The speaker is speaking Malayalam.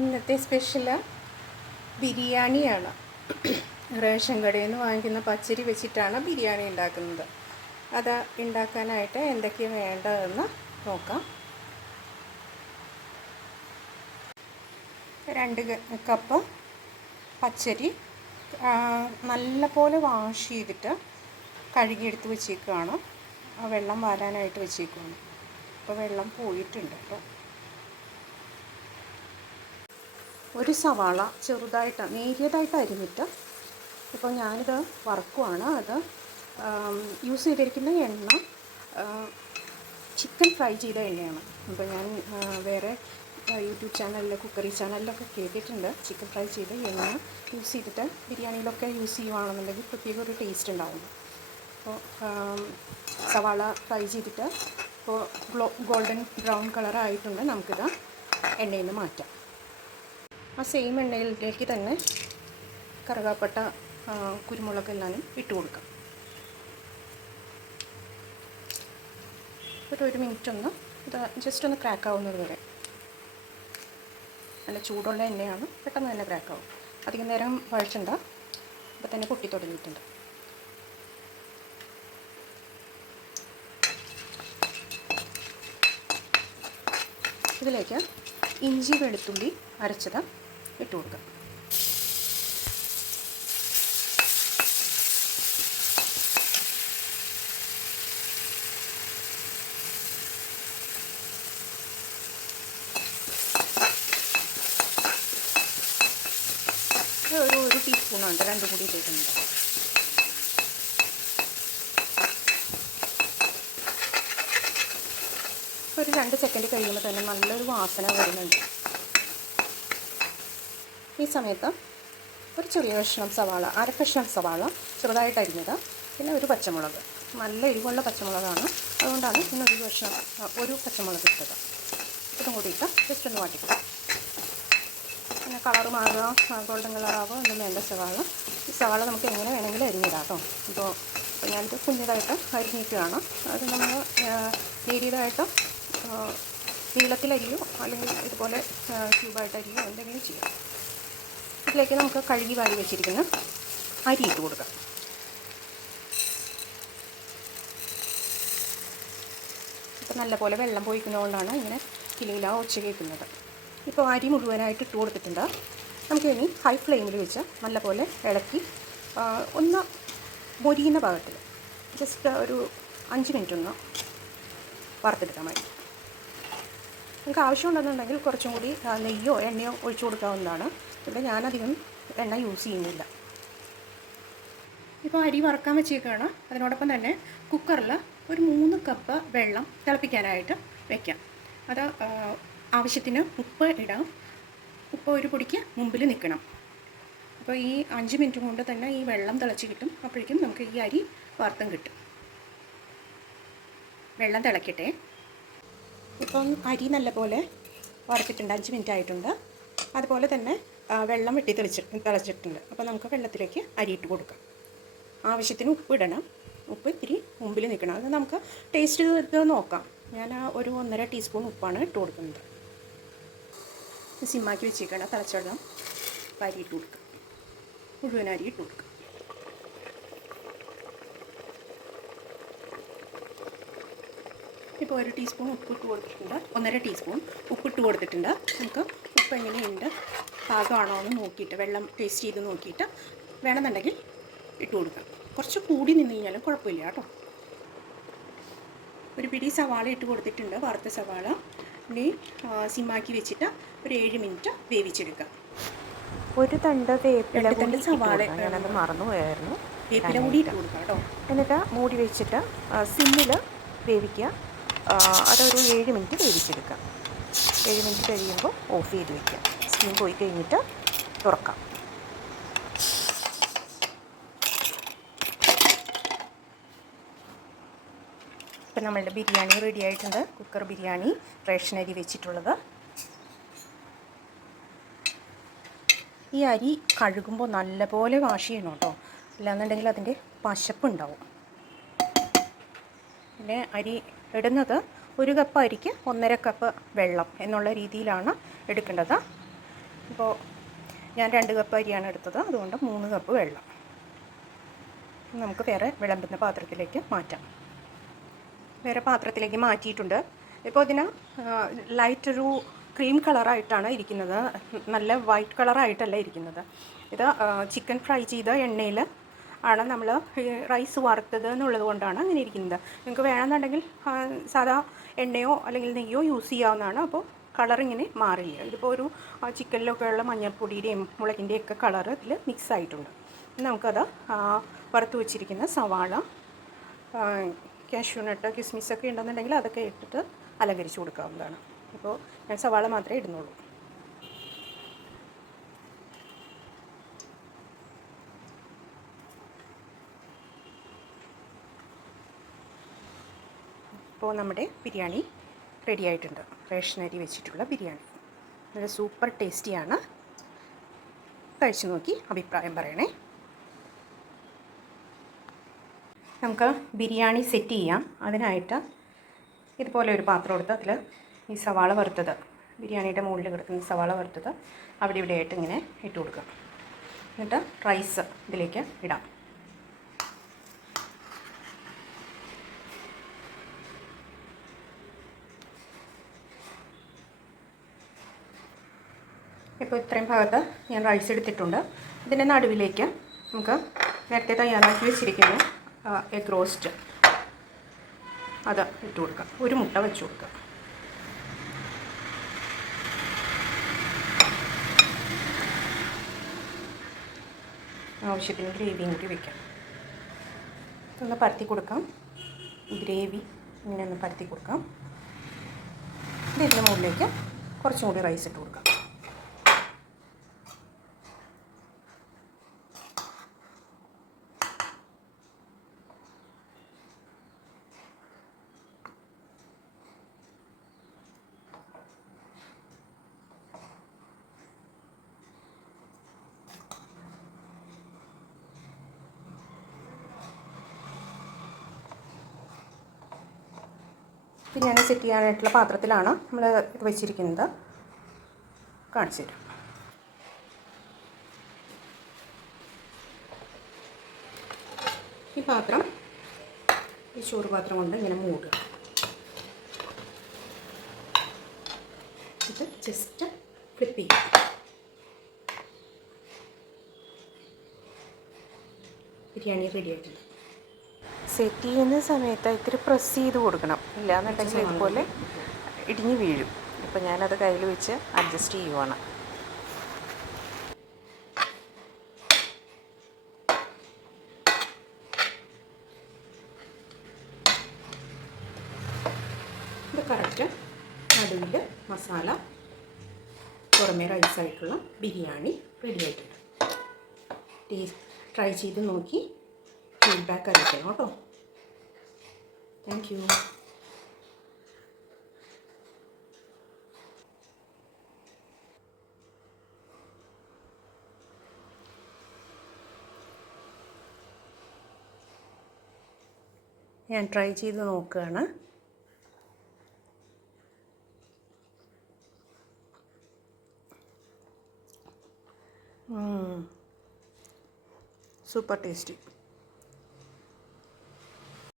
ഇന്നത്തെ സ്പെഷ്യൽ ബിരിയാണിയാണ്. റേഷൻ കടയിൽ നിന്ന് വാങ്ങിക്കുന്ന പച്ചരി വെച്ചിട്ടാണ് ബിരിയാണി ഉണ്ടാക്കുന്നത്. അത് ഉണ്ടാക്കാനായിട്ട് എന്തൊക്കെയാണ് വേണ്ടതെന്ന് നോക്കാം. രണ്ട് കപ്പ് പച്ചരി നല്ലപോലെ വാഷ് ചെയ്തിട്ട് കഴുകിയെടുത്ത് വെച്ചേക്കുകയാണ് വെള്ളം വാരാനായിട്ട് വെച്ചേക്കുകയാണ് അപ്പോൾ വെള്ളം പോയിട്ടുണ്ട്. അപ്പോൾ ഒരു സവാള ചെറുതായിട്ട് നേരിയതായിട്ട് അരിഞ്ഞിട്ട് ഇപ്പോൾ ഞാനിത് വറക്കുവാണ്. അത് യൂസ് ചെയ്തിരിക്കുന്ന എണ്ണ ചിക്കൻ ഫ്രൈ ചെയ്ത എണ്ണയാണ്. അപ്പോൾ ഞാൻ വേറെ യൂട്യൂബ് ചാനലിൽ കുക്കറി ചാനലിലൊക്കെ കേട്ടിട്ടുണ്ട്. ചിക്കൻ ഫ്രൈ ചെയ്ത എണ്ണ യൂസ് ചെയ്തിട്ട് ബിരിയാണിയിലൊക്കെ യൂസ് ചെയ്യുവാണെന്നുണ്ടെങ്കിൽ പ്രത്യേക ഒരു ടേസ്റ്റ് ഉണ്ടാവും. അപ്പോൾ സവാള ഫ്രൈ ചെയ്തിട്ട് ഇപ്പോൾ ഗോൾഡൻ ബ്രൗൺ കളറായിട്ടുണ്ട്. നമുക്കിത് എണ്ണയിൽ നിന്ന് മാറ്റാം. ആ സെയിം എണ്ണയിലേക്ക് തന്നെ കറുകാപ്പട്ട കുരുമുളക് എല്ലാനും ഇട്ട് കൊടുക്കാം. ഒരു ഒരു മിനിറ്റ് ഒന്ന് ഇത് ജസ്റ്റ് ഒന്ന് ക്രാക്ക് ആവുന്നത് വരെ. നല്ല ചൂടുള്ള എണ്ണയാണ് പെട്ടെന്ന് തന്നെ ക്രാക്ക് ആവും. അധികം നേരം വഴിച്ചുണ്ട അപ്പോൾ തന്നെ പൊട്ടി തുടങ്ങിയിട്ടുണ്ട്. ഇതിലേക്ക് ഇഞ്ചി വെളുത്തുള്ളി അരച്ചത് ഇട്ട് കൊടുക്കാം. ഒരു ഒരു ടീസ്പൂണുണ്ട് രണ്ടും കൂടി ഇട്ടിട്ടുണ്ട് ഒരു രണ്ട് സെക്കൻഡ് കഴിയുമ്പോൾ തന്നെ നല്ലൊരു വാസന വരുന്നുണ്ട്. ഈ സമയത്ത് ഒരു ചെറിയ കഷ്ണം സവാള അര കഷ്ണം സവാള ചെറുതായിട്ട് അരിഞ്ഞത്. പിന്നെ ഒരു പച്ചമുളക്. നല്ല എരിവുള്ള പച്ചമുളകാണ്. അതുകൊണ്ടാണ് പിന്നെ ഒരു കഷ്ണം ഒരു പച്ചമുളക് ഇട്ടത്. ഇതും കൂടി ഇട്ട് ജസ്റ്റ് ഒന്ന് വാട്ടിക്കുക പിന്നെ കളർ മാറുക ഗോൾഡൻ കളറാവുക ഒന്നും വേണ്ട സവാള. ഈ സവാള നമുക്ക് എങ്ങനെ വേണമെങ്കിലും അരിഞ്ഞിടാം കേട്ടോ. അപ്പോൾ അപ്പോൾ ഞാനിത് കുഞ്ഞതായിട്ട് അരിഞ്ഞിട്ടാണ് അത് നമ്മൾ നേരിയതായിട്ട് നീളത്തിലരിയോ അല്ലെങ്കിൽ ഇതുപോലെ ക്യൂബായിട്ട് അരിയോ എന്തെങ്കിലും ചെയ്യാം. ഇതിലേക്ക് നമുക്ക് കഴുകി വാരി വെച്ചിരിക്കുന്ന അരി ഇട്ട് കൊടുക്കാം. ഇപ്പം നല്ലപോലെ വെള്ളം പോയിക്കുന്നതുകൊണ്ടാണ് ഇങ്ങനെ കിളിയില ഒച്ച കേൾക്കുന്നത്. ഇപ്പോൾ അരി മുഴുവനായിട്ട് ഇട്ട് കൊടുത്തിട്ടുണ്ട്. നമുക്ക് ഇനി ഹൈ ഫ്ലെയിമിൽ വെച്ച് നല്ലപോലെ ഇളക്കി ഒന്ന് മൊരിയുന്ന ഭാഗത്തിൽ ജസ്റ്റ് ഒരു അഞ്ച് മിനിറ്റ് ഒന്ന് വറുത്തെടുക്കാൻ മതി. നിങ്ങൾക്ക് ആവശ്യമുണ്ടെന്നുണ്ടെങ്കിൽ കുറച്ചും കൂടി നെയ്യോ എണ്ണയോ ഒഴിച്ചു കൊടുക്കാവുന്നതാണ്. ഇവിടെ ഞാനധികം എണ്ണ യൂസ് ചെയ്യുന്നില്ല. ഇപ്പോൾ അരി വറക്കാൻ വെച്ചേക്കാണ്. അതിനോടൊപ്പം തന്നെ കുക്കറിൽ ഒരു മൂന്ന് കപ്പ് വെള്ളം തിളപ്പിക്കാനായിട്ട് വെക്കാം. അത് ആവശ്യത്തിന് ഉപ്പ് ഇടാം. ഉപ്പ് ഒരു പൊടിക്ക് മുമ്പിൽ നിൽക്കണം. അപ്പോൾ ഈ അഞ്ച് മിനിറ്റ് കൊണ്ട് തന്നെ ഈ വെള്ളം തിളച്ച് കിട്ടും. അപ്പോഴേക്കും നമുക്ക് ഈ അരി വറുത്തും കിട്ടും. വെള്ളം തിളക്കട്ടെ. ഇപ്പം അരി നല്ലപോലെ വറുത്തിട്ടുണ്ട്. അഞ്ച് മിനിറ്റ് ആയിട്ടുണ്ട്. അതുപോലെ തന്നെ വെള്ളം വെട്ടി തെളിച്ച് തിളച്ചിട്ടുണ്ട്. അപ്പോൾ നമുക്ക് വെള്ളത്തിലേക്ക് അരിയിട്ട് കൊടുക്കാം. ആവശ്യത്തിന് ഉപ്പ് ഇടണം. ഉപ്പ് ഇത്തിരി മുമ്പിൽ നിൽക്കണം. അത് നമുക്ക് ടേസ്റ്റ് ചെയ്ത് നോക്കാം. ഞാൻ ഒരു ഒന്നര ടീസ്പൂൺ ഉപ്പാണ് ഇട്ട് കൊടുക്കുന്നത്. സിമ്മാക്കി വെച്ചേക്കണം തിളച്ചിടണം അപ്പോൾ അരി ഇട്ട് കൊടുക്കുക മുഴുവൻ അരി ഇട്ട് കൊടുക്കുക ഇപ്പോൾ ഒരു ടീസ്പൂൺ ഉപ്പ് ഇട്ട് കൊടുത്തിട്ടുണ്ട്. ഒന്നര ടീസ്പൂൺ ഉപ്പിട്ട് കൊടുത്തിട്ടുണ്ട്. നമുക്ക് ഉപ്പ് എങ്ങനെയുണ്ട്? പാകമാണോ എന്ന് നോക്കിയിട്ട് വെള്ളം ടേസ്റ്റ് ചെയ്ത് നോക്കിയിട്ട് വേണമെന്നുണ്ടെങ്കിൽ ഇട്ട് കൊടുക്കാം. കുറച്ച് കൂടി നിന്ന് കഴിഞ്ഞാലും കുഴപ്പമില്ല കേട്ടോ. ഒരു പിടി സവാള ഇട്ട് കൊടുത്തിട്ടുണ്ട് വറുത്ത സവാള. ഇനി സിമ്മാക്കി വെച്ചിട്ട് ഒരു ഏഴ് മിനിറ്റ് വേവിച്ചെടുക്കാം. ഒരു തണ്ട് വേപ്പില രണ്ട് തണ്ട് സവാള, ഞാനത് മറന്നു പോയായിരുന്നു വേപ്പില കൂടി ഇട്ട് കൊടുക്കാം കേട്ടോ. എന്നിട്ട് മൂടി വെച്ചിട്ട് സിമ്മിൽ വേവിക്കുക. അതൊരു ഏഴ് മിനിറ്റ് വേവിച്ചെടുക്കാം ഏഴ് മിനിറ്റ് കഴിയുമ്പോൾ ഓഫ് ചെയ്ത് വെക്കാം സ്റ്റീം പോയി കഴിഞ്ഞിട്ട് തുറക്കാം. ഇപ്പം നമ്മളുടെ ബിരിയാണി റെഡി ആയിട്ടുണ്ട്. കുക്കർ ബിരിയാണി റേഷൻ അരി വെച്ചിട്ടുള്ളത്. ഈ അരി കഴുകുമ്പോൾ നല്ലപോലെ വാഷ് ചെയ്യണം കേട്ടോ. ഇല്ലാന്നുണ്ടെങ്കിൽ അതിന്റെ പശപ്പുണ്ടാവും. പിന്നെ അരി ഇടുന്നത് ഒരു കപ്പ് അരിക്ക് ഒന്നര കപ്പ് വെള്ളം എന്നുള്ള രീതിയിലാണ് എടുക്കേണ്ടത്. ഇപ്പോൾ ഞാൻ രണ്ട് കപ്പ് അരിയാണ് എടുത്തത്. അതുകൊണ്ട് മൂന്ന് കപ്പ് വെള്ളം. നമുക്ക് വേറെ വിളമ്പുന്ന പാത്രത്തിലേക്ക് മാറ്റാം. വേറെ പാത്രത്തിലേക്ക് മാറ്റിയിട്ടുണ്ട്. ഇപ്പോൾ ഇതിന് ലൈറ്റ് ഒരു ക്രീം കളറായിട്ടാണ് ഇരിക്കുന്നത്. നല്ല വൈറ്റ് കളറായിട്ടല്ല ഇരിക്കുന്നത്. ഇത് ചിക്കൻ ഫ്രൈ ചെയ്ത എണ്ണയിൽ ആണ് നമ്മൾ റൈസ് വറുത്തത് എന്നുള്ളത് കൊണ്ടാണ് അങ്ങനെ ഇരിക്കുന്നത്. നിങ്ങൾക്ക് വേണമെന്നുണ്ടെങ്കിൽ സാധാ എണ്ണയോ അല്ലെങ്കിൽ നെയ്യോ യൂസ് ചെയ്യാവുന്നതാണ്. അപ്പോൾ കളർ ഇങ്ങനെ മാറില്ല. ഇതിപ്പോൾ ഒരു ചിക്കനിലൊക്കെയുള്ള മഞ്ഞൾപ്പൊടിയുടെയും മുളകിന്റെയും ഒക്കെ കളർ ഇതിൽ മിക്സ് ആയിട്ടുണ്ട് നമുക്കത് വറുത്ത് വെച്ചിരിക്കുന്ന സവാള കാഷ്യൂനട്ട് കിസ്മിസ് ഒക്കെ ഉണ്ടെന്നുണ്ടെങ്കിൽ അതൊക്കെ ഇട്ടിട്ട് അലങ്കരിച്ച് കൊടുക്കാവുന്നതാണ്. അപ്പോൾ ഞാൻ സവാള മാത്രമേ ഇടുന്നുള്ളൂ. ഇപ്പോൾ നമ്മുടെ ബിരിയാണി റെഡി ആയിട്ടുണ്ട് റേഷൻ അരി വെച്ചിട്ടുള്ള ബിരിയാണി. നല്ല സൂപ്പർ ടേസ്റ്റിയാണ്. കഴിച്ചു നോക്കി അഭിപ്രായം പറയണേ. നമുക്ക് ബിരിയാണി സെറ്റ് ചെയ്യാം. അതിനായിട്ട് ഇതുപോലെ ഒരു പാത്രം എടുത്ത് അതിൽ ഈ സവാള വറുത്തത് ബിരിയാണിയുടെ മുകളിൽ കിടക്കുന്ന സവാള വറുത്തത് അവിടെ ഇവിടെ ആയിട്ട് ഇങ്ങനെ ഇട്ട് കൊടുക്കുക എന്നിട്ട് റൈസ് ഇതിലേക്ക് ഇടാം. ഇപ്പോൾ ഇത്രയും ഭാഗത്ത് ഞാൻ റൈസ് എടുത്തിട്ടുണ്ട്. ഇതിന്റെ നടുവിലേക്ക് നമുക്ക് നേരത്തെ തയ്യാറാക്കി വെച്ചിരിക്കുന്ന എഗ് റോസ്റ്റ് അത് ഇട്ട് കൊടുക്കാം. ഒരു മുട്ട വെച്ച് കൊടുക്കാം. ആവശ്യത്തിന് ഗ്രേവിയും കൂടി വെക്കാം. ഒന്ന് പരത്തി കൊടുക്കാം. ഗ്രേവി ഇങ്ങനെ ഒന്ന് പരത്തി കൊടുക്കാം. ഇതിന്റെ മുകളിലേക്ക് കുറച്ചും കൂടി റൈസ് ഇട്ട് കൊടുക്കാം. ബിരിയാണി സെറ്റ് ചെയ്യാനായിട്ടുള്ള പാത്രത്തിലാണ് നമ്മൾ ഇത് വെച്ചിരിക്കുന്നത്. കാണിച്ചു തരാം. ഈ പാത്രം ഈ ചോറ് പാത്രം കൊണ്ട് ഇങ്ങനെ മൂടുക. ഇത് ജസ്റ്റ് ഫ്ലിപ്പ് ചെയ്യുക. ബിരിയാണി റെഡി ആയിട്ടുണ്ട്. സെറ്റ് ചെയ്യുന്ന സമയത്ത് ഇത്തിരി പ്രസ് ചെയ്ത് കൊടുക്കണം. ഇല്ലാന്നുണ്ടെങ്കിൽ ഇതുപോലെ ഇടിഞ്ഞ് വീഴും. അപ്പോൾ ഞാനത് കയ്യിൽ വെച്ച് അഡ്ജസ്റ്റ് ചെയ്യുവാണ്. ഇത് കറക്റ്റ് നടുവിൽ മസാല പുറമേ റൈസായിട്ടുള്ള ബിരിയാണി റെഡി ആയിട്ടുണ്ട്. ടേസ്റ്റ് ട്രൈ ചെയ്ത് നോക്കി ഫീഡ്ബാക്ക് അറിയിക്കണം കേട്ടോ. താങ്ക് യു ഞാൻ ട്രൈ ചെയ്ത് നോക്കുകയാണ് സൂപ്പർ ടേസ്റ്റി